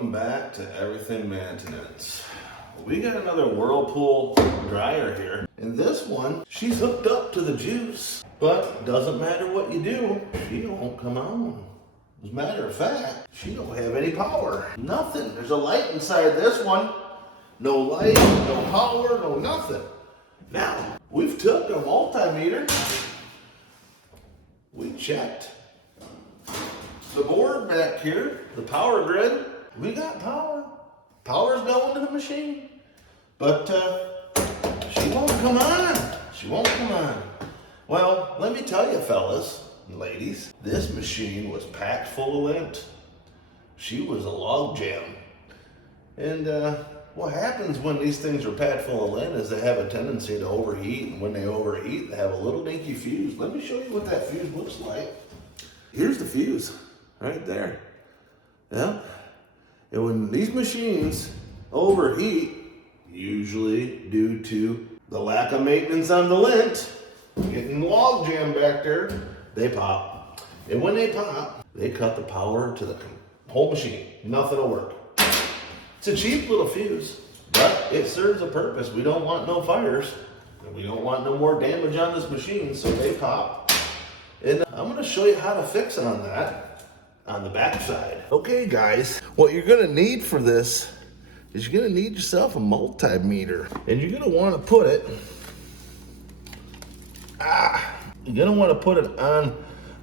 Welcome back to Everything Man-tenance. We got another Whirlpool dryer here. And this one, she's hooked up to the juice. But doesn't matter what you do, she won't come on. As a matter of fact, she don't have any power. Nothing. There's a light inside this one. No light, no power, no nothing. Now, we've took a multimeter. We checked the board back here, the power grid. We got power. Power's going to the machine. But she won't come on. She won't come on. Well, let me tell you, fellas and ladies, this machine was packed full of lint. She was a log jam. And what happens when these things are packed full of lint is they have a tendency to overheat. And when they overheat, they have a little dinky fuse. Let me show you what that fuse looks like. Here's the fuse right there. Yeah. And when these machines overheat, usually due to the lack of maintenance on the lint, getting log jam back there, they pop. And when they pop, they cut the power to the whole machine. Nothing will work. It's a cheap little fuse, but it serves a purpose. We don't want no fires, and we don't want no more damage on this machine, so they pop. And I'm gonna show you how to fix on that on the back side. Okay guys, what you're gonna need for this is you're gonna need yourself a multimeter, and you're gonna wanna put it, you're gonna wanna put it on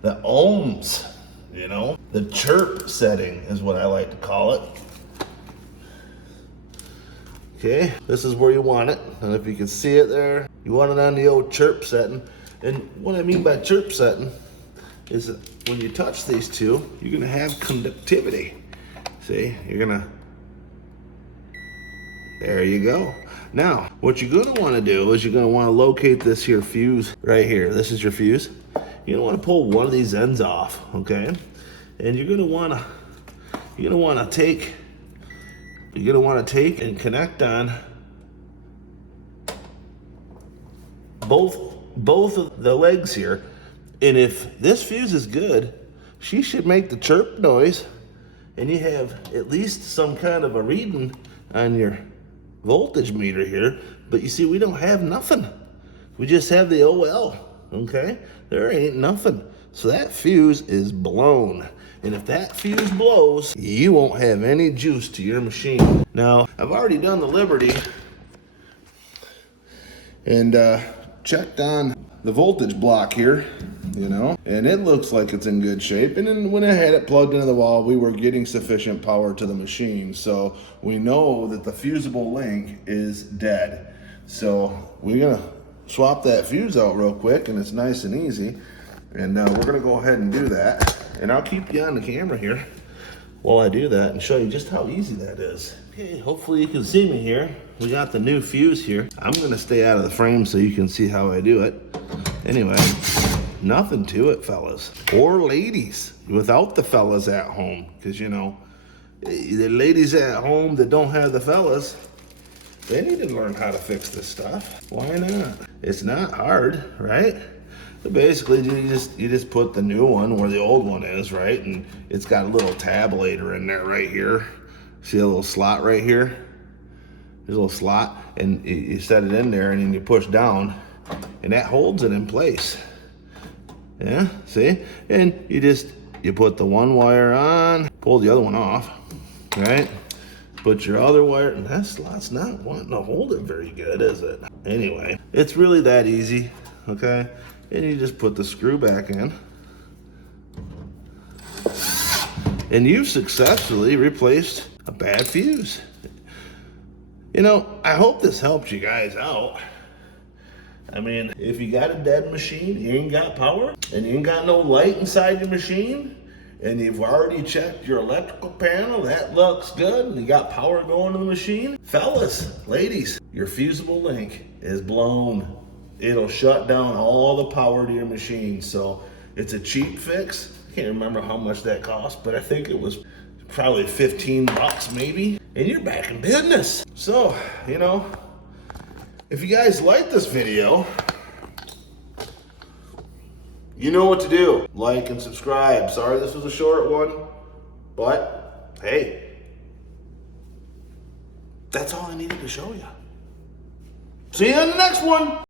the ohms, you know? The chirp setting is what I like to call it. Okay, this is where you want it. And if you can see it there, you want it on the old chirp setting. And what I mean by chirp setting is that when you touch these two, you're gonna have conductivity. See, you're gonna, there you go. Now, what you're gonna wanna do is you're gonna wanna locate this here fuse right here. This is your fuse. You're gonna wanna pull one of these ends off, okay? And you're gonna wanna take and connect on both of the legs here. And if this fuse is good, she should make the chirp noise, and you have at least some kind of a reading on your voltage meter here. But you see, we don't have nothing. We just have the OL, okay? There ain't nothing. So that fuse is blown. And if that fuse blows, you won't have any juice to your machine. Now, I've already done the Liberty and checked on the voltage block here, you know, and it looks like it's in good shape. And then when I had it plugged into the wall, we were getting sufficient power to the machine. So we know that the fusible link is dead. So we're gonna swap that fuse out real quick, and it's nice and easy. And we're gonna go ahead and do that. And I'll keep you on the camera here while I do that and show you just how easy that is. Okay, hopefully you can see me here. We got the new fuse here. I'm gonna stay out of the frame so you can see how I do it. Anyway, nothing to it, fellas. Or ladies, without the fellas at home. Because, you know, the ladies at home that don't have the fellas, they need to learn how to fix this stuff. Why not? It's not hard, right? So basically, you just put the new one where the old one is, right? And it's got a little tabulator in there right here. See a little slot right here? There's a little slot, and you set it in there, and then you push down, and that holds it in place. Yeah, see? And you put the one wire on, pull the other one off, right? Put your other wire, and that slot's not wanting to hold it very good, is it? Anyway, it's really that easy, okay? And you just put the screw back in. And you've successfully replaced a bad fuse. You know, I hope this helps you guys out. I mean, if you got a dead machine, you ain't got power, and you ain't got no light inside your machine, and you've already checked your electrical panel, that looks good, and you got power going to the machine. Fellas, ladies, your fusible link is blown. It'll shut down all the power to your machine. So it's a cheap fix. I can't remember how much that cost, but I think it was probably 15 bucks maybe, and you're back in business. So, you know, if you guys like this video, you know what to do. Like and subscribe. Sorry this was a short one, but hey, That's all I needed to show you. See you in the next one.